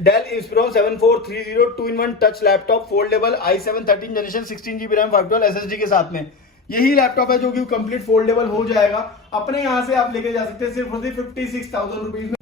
Dell Inspiron 7430 2-in-1 touch laptop foldable i7 13 generation 16 GB RAM 512 SSD के साथ में। यही लैपटॉप है जो कि कंप्लीट फोल्डेबल हो जाएगा। अपने यहाँ से आप लेके जा सकते हैं सिर्फ 56,000 रुपीज में।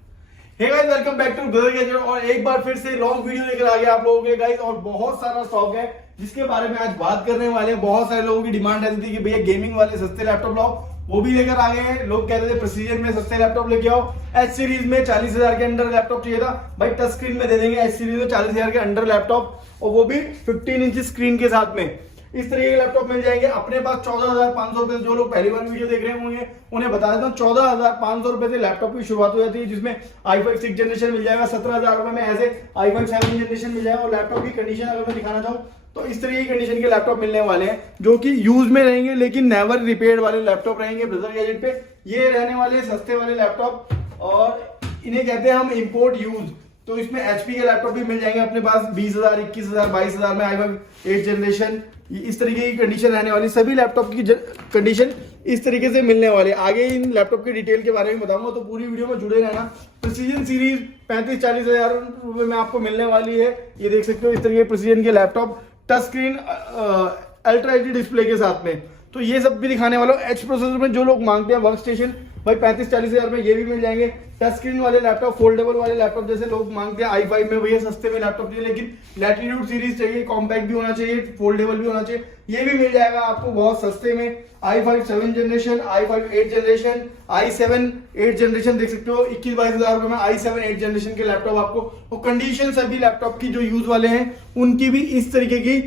Hey guys, welcome back to brother gadget और एक बार फिर से लॉन्ग वीडियो लेकर आ गया आप लोगों के गाइस। और बहुत सारा स्टॉक है जिसके बारे में आज बात करने वाले हैं। बहुत सारे लोगों की डिमांड रहती थी कि भैया गेमिंग वाले सस्ते लैपटॉप लाओ, वो भी लेकर आ गए हैं। लोग कहते थे प्रेसीजन में सस्ते लैपटॉप लेके आओ, एच सीरीज में 40,000 के अंडर लैपटॉप चाहिए था। भाई टच स्क्रीन में दे देंगे एच सीरीज में 40,000 के अंडर लैपटॉप, और वो भी 15 इंच स्क्रीन के साथ में। इस तरीके के लैपटॉप मिल जाएंगे अपने पास 14,500 रुपए। जो लोग पहली बार वीडियो देख रहे होंगे उन्हें बता देता हूँ, 14,500 रुपए से लैपटॉप की शुरुआत हो जाती है, जिसमें i5 6 जनरेशन मिल जाएगा। 17,000 रुपए में ऐसे i5 7 जनरेशन मिल जाएगा। और लैपटॉप की कंडीशन अगर मैं दिखाना चाहूँ तो इस तरीके की कंडीशन के लैपटॉप मिलने वाले हैं जो कि यूज में रहेंगे, लेकिन नेवर रिपेयर्ड वाले लैपटॉप रहेंगे ब्रदर गैजेट पे। ये रहने वाले सस्ते वाले लैपटॉप, और इन्हें कहते हैं हम इंपोर्ट यूज। तो इसमें एचपी के लैपटॉप भी मिल जाएंगे अपने पास 20,000, 21,000, 22,000 में i5 8 जनरेशन। इस तरीके की कंडीशन रहने वाली, सभी लैपटॉप की कंडीशन इस तरीके से मिलने वाले। आगे इन लैपटॉप के डिटेल के बारे में बताऊंगा, तो पूरी वीडियो में जुड़े रहना। प्रेसीजन सीरीज 35-40 हजार रुपए में आपको मिलने वाली है। ये देख सकते हो इस तरीके प्रेसीजन के laptop, touch screen ultra HD display के साथ में। तो ये सब भी दिखाने वाला हूँ। एच प्रोसेसर में जो लोग मांगते हैं वर्क स्टेशन, भाई 35-40 हजार में ये भी मिल जाएंगे। टच स्क्रीन वाले लैपटॉप, फोल्डेबल वाले लैपटॉप जैसे लोग मांगते हैं i5 में, भैया सस्ते में लैपटॉप चाहिए लेकिन लैटिट्यूड सीरीज चाहिए, कॉम्पैक्ट भी होना चाहिए, फोल्डेबल भी होना चाहिए, ये भी मिल जाएगा आपको बहुत सस्ते में। i5 7 generation, i5 8 generation, i7 8 generation देख सकते हो 21-22 हजार रुपए में i7 8 जनरेशन के लैपटॉप आपको। और कंडीशन सभी लैपटॉप की जो यूज वाले हैं उनकी भी इस तरीके की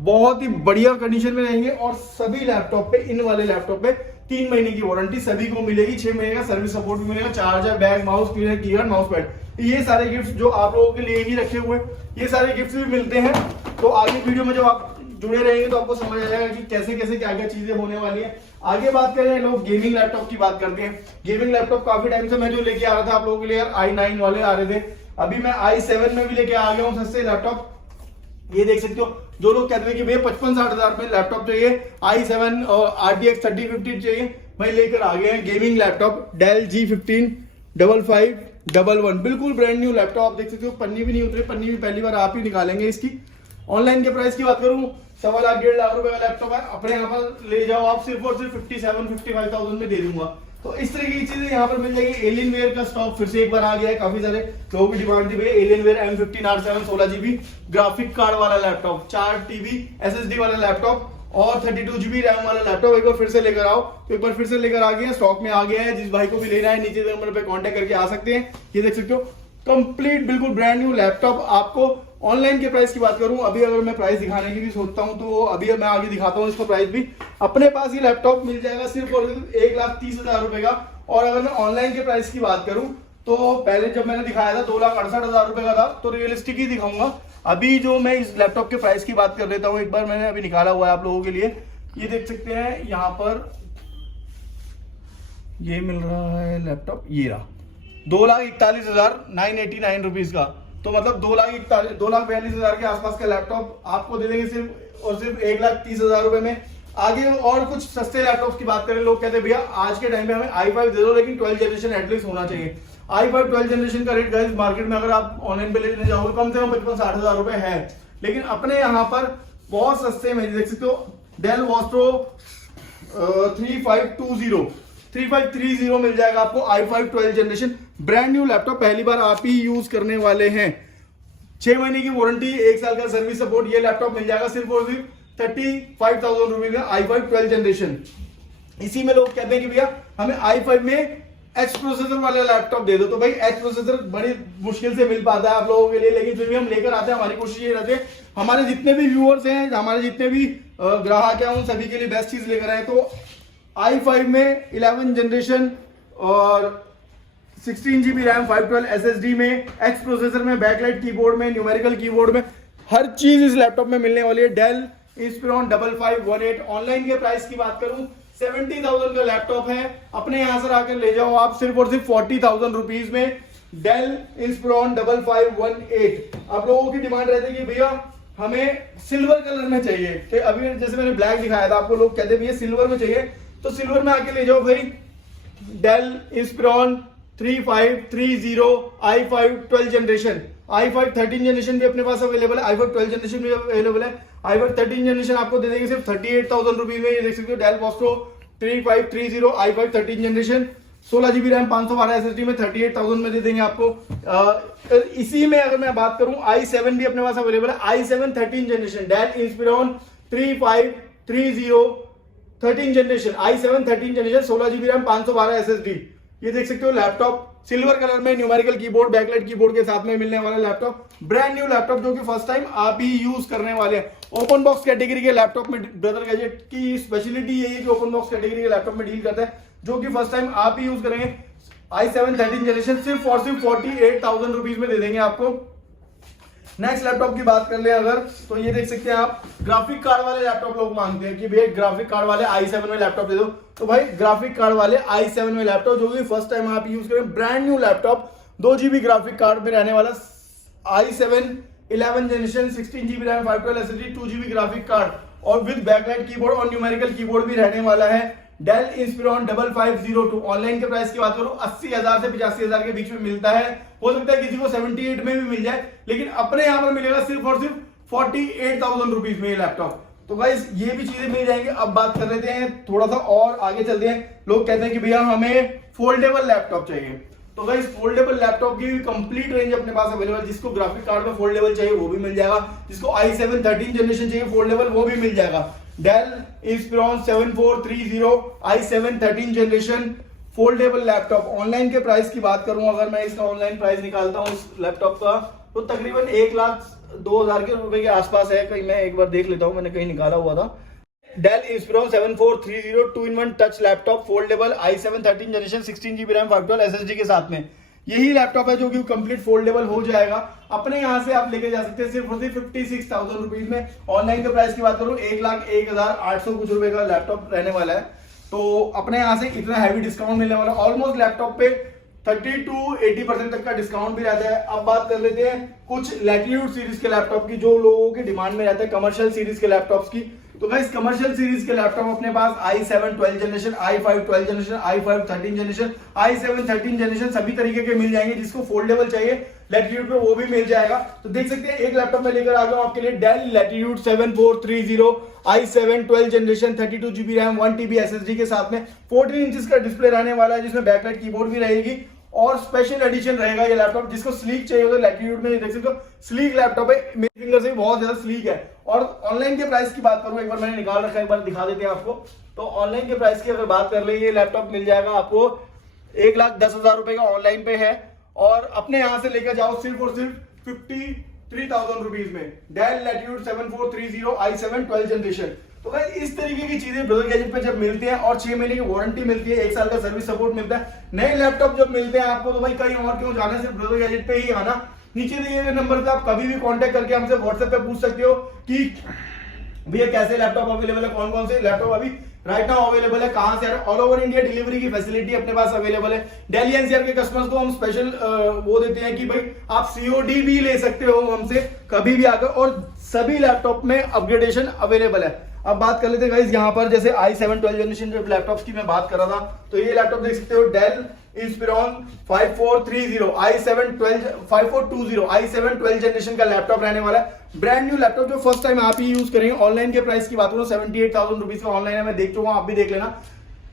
बहुत ही बढ़िया कंडीशन में रहेंगे। और सभी लैपटॉप पे, इन वाले लैपटॉप पे 3 महीने की वारंटी सभी को मिलेगी, 6 महीने का सर्विस सपोर्ट भी मिलेगा, charger, bag, mouse, cleaner, keyboard, mouse pad, ये सारे गिफ्ट जो आप लोगों के लिए ही रखे हुए, ये सारे गिफ्ट भी मिलते हैं। तो आगे वीडियो में जब आप जुड़े रहेंगे तो आपको समझ आ जाएगा कि कैसे कैसे क्या क्या चीजें होने वाली है। आगे बात करें, लोग गेमिंग लैपटॉप की बात करते हैं। गेमिंग लैपटॉप काफी टाइम से मैं जो लेके आ रहा था आप लोगों के लिए, i9 वाले आ रहे थे, अभी मैं i7 में भी लेके आ गया हूँ सस्ते लैपटॉप। ये देख सकते हो, जो लोग कहते हैं कि भैया 55-60 हजार में लैपटॉप चाहिए, i7 और RTX 3050 चाहिए, भाई लेकर आ गए हैं गेमिंग लैपटॉप डेल G15 5511, बिल्कुल ब्रांड न्यू लैपटॉप। आप देख सकते हो, पन्नी भी नहीं उतरे, पन्नी भी पहली बार आप ही निकालेंगे इसकी। ऑनलाइन के प्राइस की बात करूं, 1.25 लाख 1.5 लाख रुपए का लैपटॉप है। अपने यहाँ पर ले जाओ आप, सिर्फ और सिर्फ 57-55,000 में दे दूंगा। तो इस तरह की चीजें यहाँ पर मिल जाएगी। एलियनवेयर का स्टॉक फिर से एक बार आ गया है, काफी सारे लोगों की डिमांड थी भैया Alienware M15 R7 16 GB graphic card वाला लैपटॉप, 4 TB SSD वाला लैपटॉप और 32 GB रैम वाला लैपटॉप एक बार फिर से लेकर आओ। तो एक बार फिर से लेकर आ गए, स्टॉक में आ गया है। जिस भाई को भी लेना है नीचे नंबर पे कांटेक्ट करके आ सकते हैं। ये देख सकते हो कंप्लीट बिल्कुल ब्रांड न्यू लैपटॉप आपको। ऑनलाइन के प्राइस की बात करूं, अभी अगर मैं प्राइस दिखाने की भी सोचता हूं तो अभी मैं आगे दिखाता हूं इसका प्राइस भी। अपने पास ये लैपटॉप मिल जाएगा सिर्फ और सिर्फ 1,30,000 रुपए का। और अगर मैं ऑनलाइन के प्राइस की बात करूं तो पहले जब मैंने दिखाया था 2,68,000 रुपए का था, तो रियलिस्टिक ही दिखाऊंगा। अभी जो मैं इस लैपटॉप के प्राइस की बात कर लेता हूँ, एक बार मैंने अभी निकाला हुआ है आप लोगों के लिए। ये देख सकते हैं यहाँ पर, ये मिल रहा है लैपटॉप, ये रहा 2,41,989 रुपीज का। तो मतलब 2,42,000 के आसपास का लैपटॉप आपको दे देंगे सिर्फ और सिर्फ 1,30,000 रुपए में। आगे और कुछ सस्ते लैपटॉप की बात करें, लोग कहते हैं भैया आज के टाइम पे हमें i5 दे दो लेकिन 12 जनरेशन एटलीस्ट होना चाहिए। i5 12 जनरेशन का रेट गाइस मार्केट में अगर आप ऑनलाइन पे लेने जाओगे कम से कम 55-60 हजार रुपए है, लेकिन अपने यहाँ पर बहुत सस्ते में देख सकते हो डेल वॉस्ट्रो 3530 मिल जाएगा आपको, i5 12 generation brand new laptop, पहली बार आप ही यूज करने वाले हैं। 6 महीने की वारंटी, 1 साल का सर्विस सपोर्ट। ये लैपटॉप मिल जाएगा सिर्फ और सिर्फ 35,000 रुपए में, i5 12 जनरेशन। इसी में लोग कहते हैं कि भैया हमें i5 में एच प्रोसेसर वाला लैपटॉप दे दो, तो भाई एच प्रोसेसर बड़ी मुश्किल से मिल पाता है आप लोगों के लिए, लेकिन फिर भी हम लेकर आते हैं। हमारी कोशिश ये रहती है हमारे जितने भी व्यूअर्स हैं, हमारे जितने भी ग्राहक हैं, उन सभी के लिए बेस्ट चीज लेकर आए। तो i5 में 11 जनरेशन और 16 GB रैम 512 SSD में, एक्स प्रोसेसर में, बैकलाइट कीबोर्ड में, न्यूमेरिकल कीबोर्ड में, हर चीज इस लैपटॉप में मिलने वाली है। Dell Inspiron 5518। ऑनलाइन के प्राइस की बात करूं 70,000 का लैपटॉप है, अपने यहां से आकर ले जाओ आप सिर्फ और सिर्फ 40,000 रुपीज में। Dell Inspiron 5518। आप लोगों की डिमांड रहती है कि भैया हमें सिल्वर कलर में चाहिए, कि अभी जैसे मैंने ब्लैक दिखाया था आपको, लोग कहते भैया सिल्वर में चाहिए, तो सिल्वर में आके ले जाओ भाई। Dell Inspiron 3530 i5 12 generation i5 13 generation भी अपने पास अवेलेबल है, i5 12 जनरेशन भी अवेलेबल है। i5 13 जनरेशन आपको दे देंगे सिर्फ 38,000 रुपीज में। ये देख सकते हो डेल पोस्को 3530 i5 13 generation 16 GB RAM 512 SSD में 38,000 में दे देंगे आपको। इसी में अगर मैं बात करूं i7 भी अपने पास अवेलेबल है, i7 13 generation Dell Inspiron 3530 13 generation i7 13 generation 16 GB RAM 512 SSD. ये देख सकते हो लैपटॉप सिल्वर कलर में न्यूमेरिकल कीबोर्ड बैकलाइट कीबोर्ड के साथ में मिलने वाला लैपटॉप, ब्रांड न्यू लैपटॉप जो कि फर्स्ट टाइम आप ही यूज करने वाले हैं। ओपन बॉक्स कैटेगरी के लैपटॉप में ब्रदर गैजेट की स्पेशलिटी यही है कि ओपन बॉक्स कैटेगरी के लैपटॉप में डील करता है, जो कि फर्स्ट टाइम आप ही यूज करेंगे। i7 13 जनरेशन सिर्फ और सिर्फ 48,000 रुपीज में दे देंगे आपको। नेक्स्ट लैपटॉप की बात कर ले अगर, तो ये देख सकते हैं आप, ग्राफिक कार्ड वाले लैपटॉप लोग मांगते हैं कि भैया ग्राफिक कार्ड वाले i7 में लैपटॉप दे दो, तो भाई ग्राफिक कार्ड वाले i7 में लैपटॉप जो कि फर्स्ट टाइम आप यूज करें, brand new laptop 2 GB graphic card में रहने वाला i7 11 generation 16 GB RAM 512 SSD 2 GB graphic card और विद बैकलाइट कीबोर्ड और न्यूमेरिकल कीबोर्ड भी रहने वाला है। डेल इंस्पिरॉन 5502 ऑनलाइन के प्राइस की बात करूं 80,000 से 85,000 के बीच में मिलता है। हो सकता है किसी को 78 में भी मिल जाए, लेकिन अपने यहां पर मिलेगा सिर्फ और सिर्फ 48,000 रुपीज में ये लैपटॉप। तो गाइस ये भी चीजें मिल जाएंगे। अब बात कर लेते हैं थोड़ा सा और आगे चलते हैं। लोग कहते हैं कि भैया हमें फोल्डेबल लैपटॉप चाहिए, तो गाइस फोल्डेबल लैपटॉप की कंप्लीट रेंज अपने पास अवेलेबल। जिसको ग्राफिक कार्ड में फोल्डेबल चाहिए वो भी मिल जाएगा, जिसको i7 13 जनरेशन चाहिए फोल्डेबल वो भी मिल जाएगा। Dell Inspiron 7430 i7 13 generation foldable laptop. Online के प्राइस की बात करूं अगर मैं इसका ऑनलाइन प्राइस निकालता हूं इस लैपटॉप का, तो तकरीबन 1,02,000 के रुपए के आसपास है। कहीं मैं एक बार देख लेता हूं, मैंने कहीं निकाला हुआ था। Dell Inspiron 7430 2-in-1 touch laptop foldable i7 13 generation 16 GB RAM 512 SSD के साथ में। यही लैपटॉप है जो कि कंप्लीट फोल्डेबल हो जाएगा। अपने यहां से आप लेके जा सकते हैं सिर्फ 56,000 रुपीज में। ऑनलाइन के प्राइस की बात करूं 1,01,800 कुछ रुपए का लैपटॉप रहने वाला है। तो अपने यहां से इतना हैवी डिस्काउंट मिलने वाला है। ऑलमोस्ट लैपटॉप पे 30 to 80% तक का डिस्काउंट भी रहता है। अब बात कर लेते हैं कुछ लैटिट्यूड सीरीज के लैपटॉप की जो लोगों की डिमांड में रहता है, कमर्शियल सीरीज के लैपटॉप्स की। तो गाइस कमर्शियल सीरीज के लैपटॉप अपने पास i7 12 generation, i5 12 generation, i5 13 generation, i7 13 generation सभी तरीके के मिल जाएंगे। जिसको फोल्डेबल चाहिए लैटिट्यूड पे वो भी मिल जाएगा। तो देख सकते हैं एक लैपटॉप में लेकर आ गया हूं आपके लिए Dell Latitude 7430 i7 12 generation 32 GB RAM 1 TB SSD के साथ में 14 इंच का डिस्प्ले रहने वाला है, जिसमें बैकलाइट कीबोर्ड भी रहेगी और स्पेशल एडिशन रहेगा ये लैपटॉप। जिसको स्लीक चाहिए तो लैटिट्यूड में देख सकते हो स्लीक लैपटॉप है, मेरे फिंगर से भी बहुत ज्यादा स्लीक है। और ऑनलाइन के प्राइस की बात करूं, एक बार मैंने निकाल रखा है, एक बार दिखा देते हैं आपको। तो ऑनलाइन के प्राइस की अगर बात कर ले, ये लैपटॉप मिल जाएगा आपको 1,10,000 रुपए का ऑनलाइन पे है, और अपने यहां से लेकर जाओ सिर्फ और सिर्फ 53,000 रुपीज में। Dell Latitude 7430 i7 12 generation. तो भाई इस तरीके की चीजें ब्रदर गैजेट पे जब मिलती हैं और 6 महीने की वारंटी मिलती है, 1 साल का सर्विस सपोर्ट मिलता है, नए लैपटॉप जब मिलते हैं आपको, तो भाई कहीं और क्यों जाना, सिर्फ ब्रदर गैजेट पे ही आना। नीचे दिए गए नंबर पे आप कभी भी कांटेक्ट करके हमसे व्हाट्सएप पे पूछ सकते हो कि भैया कैसे लैपटॉप अवेलेबल है, कौन कौन से लैपटॉप अभी राइट नाउ अवेलेबल है, कहां से। ऑल ओवर इंडिया डिलीवरी की फैसिलिटी अपने पास अवेलेबल है। दिल्ली एनसीआर के कस्टमर्स को हम स्पेशल वो देते हैं कि भाई आप सीओडी भी ले सकते हो हमसे कभी भी आकर, और सभी लैपटॉप में अपग्रेडेशन अवेलेबल है। अब बात कर लेते हैं गाइस यहाँ पर, जैसे i7 12 जनरेशन जो लैपटॉप्स की मैं बात कर रहा था, तो ये लैपटॉप देख सकते हो डेल इंस्पिरॉन 5430 i7 12 जनरेशन का लैपटॉप रहने वाला है। ब्रांड न्यू लैपटॉप जो फर्स्ट टाइम आप ही यूज करेंगे। ऑनलाइन के प्राइस की बात करूं 78,000 रुपीज का ऑनलाइन है, मैं देख चुका हूं, आप भी देख लेना।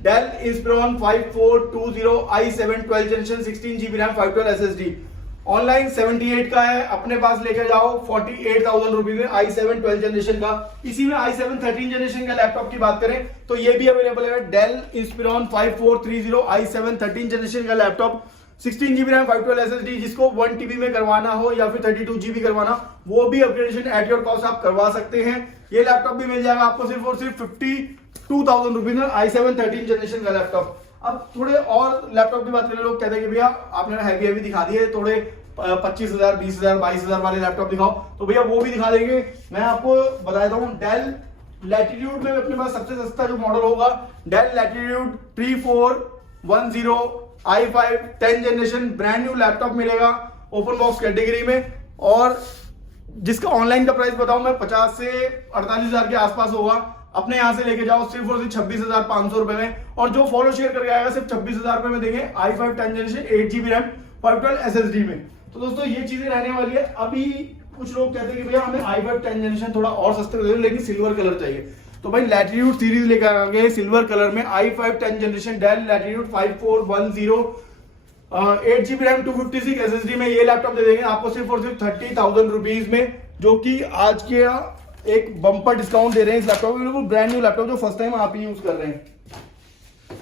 Dell Inspiron 5420 i7 12 generation 16 GB RAM 512 SSD online 78 का है, अपने पास लेकर जाओ 48,000 रुपीज में i7 12 जनरेशन का। इसी में i7 13 जनरेशन का लैपटॉप की बात करें तो ये भी अवेलेबल है। डेल इंस्पिरॉन 5430 i7 13 जनरेशन का लैपटॉप 16 GB रैम 512 SSD, जिसको 1 TB में करवाना हो या फिर 32 GB करवाना, वो भी अपग्रेडेशन एट योर कॉस्ट आप करवा सकते हैं। ये लैपटॉप भी मिल जाएगा आपको सिर्फ और सिर्फ 52,000 रुपीज में i7 13 जनरेशन का लैपटॉप। अब थोड़े और लैपटॉप की बात करें, लोग कहते हैं कि भैया आपने हैवी हैवी दिखा दिए, थोड़े 25,000 20,000 22,000 वाले लैपटॉप दिखाओ, तो भैया वो भी दिखा देंगे। मैं आपको बता देता हूँ, डेल लैटिट्यूड में अपने पास सबसे सस्ता जो मॉडल होगा Dell Latitude 3410 i5 10 generation brand new laptop मिलेगा ओपन बॉक्स कैटेगरी में, और जिसका ऑनलाइन का प्राइस बताऊं मैं 50 से 48,000 के आसपास होगा। अपने यहां से लेके जाओ सिर्फ और सिर्फ 26,500 रुपए में, और जो फॉलो शेयर करके आएगा सिर्फ 26,000 रुपए में देंगे i5 10 generation 8 GB RAM 512 SSD में। तो दोस्तों ये चीजें रहने वाली है। अभी कुछ लोग कहते हैं कि भैया हमें i5 10 जनरेशन थोड़ा और सस्ते में दे दो, लेकिन सिल्वर कलर चाहिए। तो भाई लैटिट्यूड सीरीज लेकर आ गए सिल्वर कलर में i5 10 generation Dell Latitude 5410 8GB RAM 256 SSD में ये लैपटॉप दे देंगे आपको सिर्फ और सिर्फ 30,000 रुपीज में, जो कि आज के एक बम्पर डिस्काउंट दे रहे हैं इस लैपटॉप में। बिल्कुल ब्रांड न्यू लैपटॉप जो फर्स्ट टाइम आप ही यूज कर रहे हैं।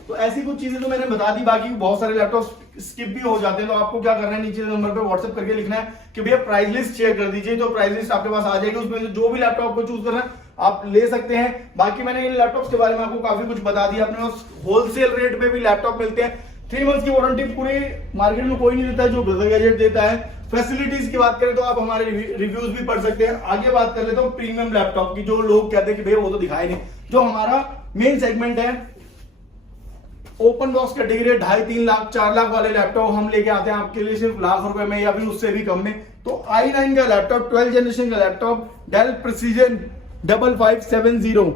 तो ऐसी कुछ चीजें तो मैंने बता दी, बाकी बहुत सारे लैपटॉप स्किप भी हो जाते हैं। तो आपको क्या करना है, नीचे नंबर पे व्हाट्सएप करके लिखना है कि भैया प्राइस लिस्ट शेयर कर दीजिए, तो प्राइस लिस्ट आपके पास आ जाएगी। उसमें से जो भी लैपटॉप को चूज करना है आप ले सकते हैं। बाकी मैंने इन लैपटॉप्स के बारे में आपको काफी कुछ बता दिया। अपने पास होलसेल रेट पे भी लैपटॉप मिलते हैं। 3 मंथ की वारंटी पूरे मार्केट में कोई नहीं देता है जो ब्रदर गैजेट देता है। फैसिलिटीज की बात करें तो आप हमारे रिव्यूज भी पढ़ सकते हैं। आगे बात कर लेता हूँ प्रीमियम लैपटॉप की, जो लोग कहते हैं कि भैया वो तो दिखाए नहीं। जो हमारा मेन सेगमेंट है open box category 2.5-3 lakh 4 lakh वाले लैपटॉप हम लेके आते हैं आपके लिए सिर्फ लाख रुपए में या फिर उससे भी कम में। तो i9 का लैपटॉप 12 जनरेशन का laptop Dell Precision 5570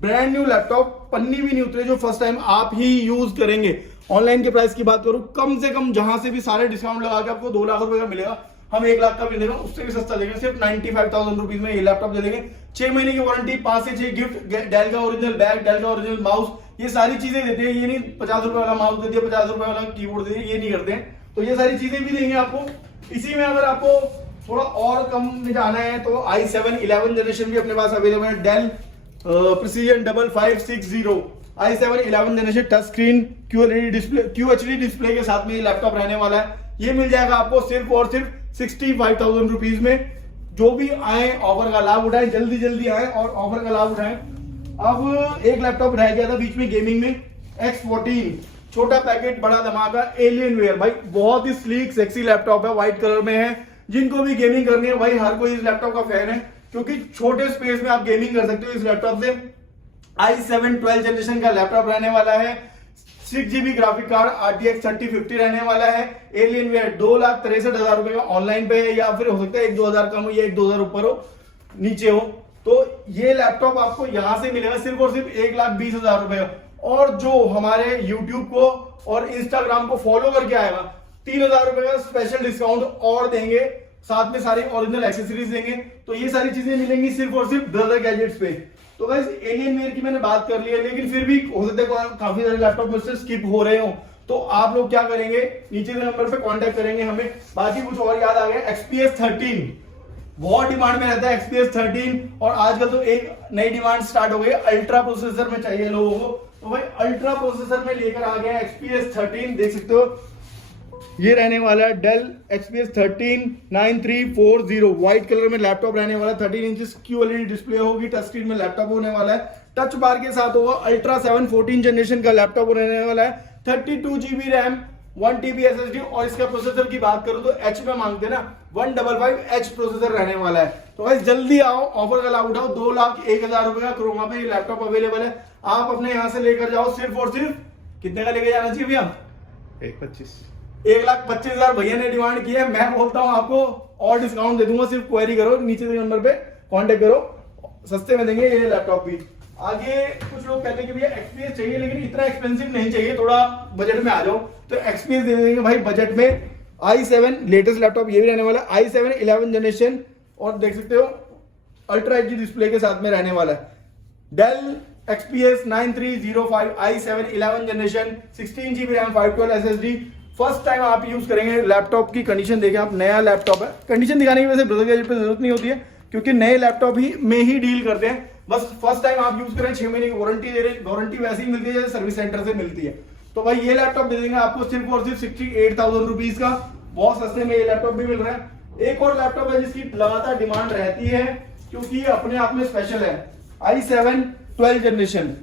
brand new laptop, पन्नी भी नहीं उतरे, जो फर्स्ट टाइम आप ही यूज करेंगे। ऑनलाइन के प्राइस की बात करूं, कम से कम जहां से भी सारे डिस्काउंट लगा के आपको 2 लाख रुपए का मिलेगा, हम 1 लाख का भी देगा, उससे भी सस्ता देंगे। सिर्फ 95,000 रुपीज में ये लैपटॉप दे देंगे। 6 महीने की वारंटी, 5 से 6 गिफ्ट, डेल का ओरिजिनल बैग, डेल का ओरिजिनल माउस, ये सारी चीजें देते हैं। ये नहीं 50 रुपए वाला माउस दे दिया, 50 रुपए वाला कीबोर्ड दे दिया, ये नहीं करते हैं। तो ये सारी चीजें भी देंगे आपको। इसी में अगर आपको थोड़ा और कम में जाना है तो i7 11 जनरेशन भी अपने पास अवेलेबल है। Dell Precision 5560 i7 11 generation touch screen QHD display के साथ में ये लैपटॉप रहने वाला है। ये मिल जाएगा आपको सिर्फ और सिर्फ 65,000 रुपीज में। जो भी आए ऑफर का लाभ उठाएं, जल्दी जल्दी आए और ऑफर का लाभ उठाएं। अब एक लैपटॉप रह गया था बीच में गेमिंग में, X14 छोटा पैकेट बड़ा धमाका एलियनवेयर। भाई बहुत ही स्लीक सेक्सी लैपटॉप है, व्हाइट कलर में है। जिनको भी गेमिंग करनी है भाई हर कोई इस लैपटॉप का फैन है, क्योंकि छोटे स्पेस में आप गेमिंग कर सकते हो इस लैपटॉप से। i7 12 जनरेशन का लैपटॉप रहने वाला है। 6GB ग्राफिक कार्ड RTX 3050 रहने वाला है। एलियनवेयर 2,63,000 रुपए का ऑनलाइन पे है, या फिर हो सकता है 1-2 हजार कम हो या 1-2 हजार ऊपर हो नीचे हो। तो ये लैपटॉप आपको यहां से मिलेगा सिर्फ और सिर्फ 1,20,000 रुपए का। और जो हमारे YouTube को और Instagram को फॉलो करके आएगा 3,000 रुपए का स्पेशल डिस्काउंट और देंगे, साथ में सारी ओरिजिनल एक्सेसरीज देंगे। तो ये सारी चीजें मिलेंगी सिर्फ और सिर्फ ब्रदर गैजेट्स पे। तो गाइस एलियनवेयर की मैंने बात कर ली है, लेकिन फिर भी हो सकता है काफी सारे लैपटॉप मुझसे स्किप हो रहे हो। तो आप लोग क्या करेंगे, नीचे के नंबर पे कांटेक्ट करेंगे हमें। बाकी कुछ और याद आ गया, XPS 13 बहुत डिमांड में रहता है। XPS 13 और आजकल तो एक नई डिमांड स्टार्ट हो गई, अल्ट्रा प्रोसेसर में चाहिए लोगों को। तो भाई अल्ट्रा प्रोसेसर में लेकर आ गया XPS 13, देख सकते हो ये रहने वाला है डेल XPS 13 9340 व्हाइट कलर में लैपटॉप रहने वाला है। 13 इंच QLED डिस्प्ले होगी, टच स्क्रीन में लैपटॉप होने वाला है, टच बार के साथ होगा। अल्ट्रा 7 14 जनरेशन का लैपटॉप रहने वाला है। 32GB RAM 1TB SSD। और इसका प्रोसेसर की बात करूं तो H में मांगते हैं ना, 155H प्रोसेसर रहने वाला है। तो भाई जल्दी आओ, ऑफर का लाभ उठाओ। 2,01,000 रुपए का क्रोमा पे ये लैपटॉप अवेलेबल है। आप अपने यहां से लेकर जाओ सिर्फ और सिर्फ कितने का लेके जाना चाहिए भैया? 1,25,000 भैया ने डिमांड की है। मैं बोलता हूं आपको और डिस्काउंट दे दूंगा, सिर्फ क्वेरी करो, नीचे के नंबर पे कांटेक्ट करो, सस्ते में देंगे ये लैपटॉप भी। आगे कुछ लोग कहते हैं कि भैया XPS चाहिए, लेकिन इतना एक्सपेंसिव नहीं चाहिए, थोड़ा बजट में आ जाओ तो XPS दे देंगे भाई बजट में। i7 लेटेस्ट लैपटॉप ये भी रहने वाला है, i7 11 जनरेशन और देख सकते हो अल्ट्रा HD डिस्प्ले के साथ में रहने वाला है। Dell XPS 9305 i7 11 generation 16GB RAM 512 SSD। First time आप यूज करेंगे लैपटॉप की कंडीशन देखें आप, नया लैपटॉप है। कंडीशन दिखाने की वजह से ब्रदर गैजेट पे जरूरत नहीं होती है, क्योंकि नए लैपटॉप ही में ही डील करते हैं। बस फर्स्ट टाइम आप यूज करें, 6 महीने की वारंटी दे रहे हैं। वारंटी वैसे ही मिलती है जैसे सर्विस सेंटर से मिलती है। तो भाई ये लैपटॉप दे देंगे आपको सिर्फ और सिर्फ 68,000 रुपीज का। बहुत सस्ते में ये लैपटॉप भी मिल रहा है। एक और लैपटॉप है जिसकी लगातार डिमांड रहती है, क्योंकि ये अपने आप में स्पेशल है। i7 12 जनरेशन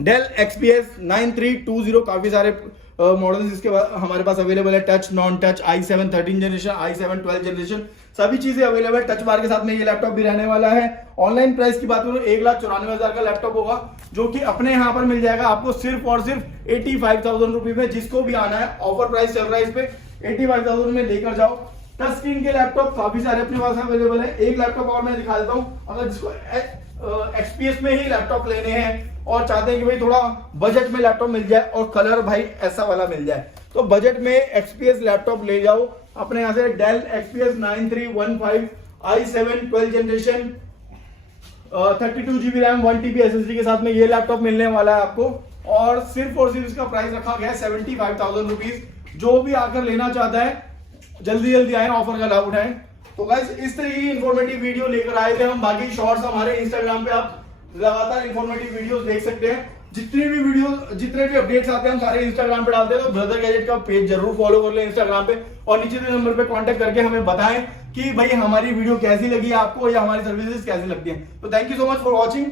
डेल XPS 9320, काफी सारे मॉडल्स इसके हमारे पास अवेलेबल है। Touch, non touch, i7 13 generation, i7 12 generation, सभी चीजें अवेलेबल। टच बार के साथ में ये लैपटॉप भी रहने वाला है। ऑनलाइन प्राइस की बात करूं 1,94,000 का लैपटॉप होगा, जो कि अपने यहाँ पर मिल जाएगा आपको सिर्फ और सिर्फ 85,000 रुपीज में। जिसको भी आना है ऑफर प्राइस चल रहा है इस पे, 85,000 में लेकर जाओ। टच स्क्रीन के लैपटॉप काफी सारे अपने पास अवेलेबल है। एक लैपटॉप और मैं दिखा देता हूँ, अगर जिसको XPS में ही लैपटॉप लेने हैं और चाहते हैं कि भाई थोड़ा बजट में लैपटॉप मिल जाए और कलर भाई ऐसा वाला मिल जाए, तो बजट में XPS लैपटॉप ले जाओ। अपने यहाँ से Dell XPS 9315 i7 12 generation 32 GB RAM 1 TB SSD के साथ में ये लैपटॉप मिलने वाला है आपको। और सिर्फ इसका प्राइस रखा गया है 75,000 रुपीज। जो भी आकर लेना चाहता है जल्दी जल्दी आए, ऑफर का लाभ उठाएं। तो गाइस इस तरह की इंफॉर्मेटिव वीडियो लेकर आए थे हम। बाकी शॉर्ट्स हमारे इंस्टाग्राम पे आप लगातार इंफॉर्मेटिव वीडियोस देख सकते हैं। जितने भी अपडेट्स आते हैं हम सारे इंस्टाग्राम पे डालते हैं, तो ब्रदर गैजेट का पेज जरूर फॉलो कर लें इंस्टाग्राम पे, और नीचे के नंबर पे कांटेक्ट करके हमें बताएं कि भाई हमारी वीडियो कैसी लगी आपको या हमारी सर्विसेज कैसी लगती हैं। तो thank you so much for watching.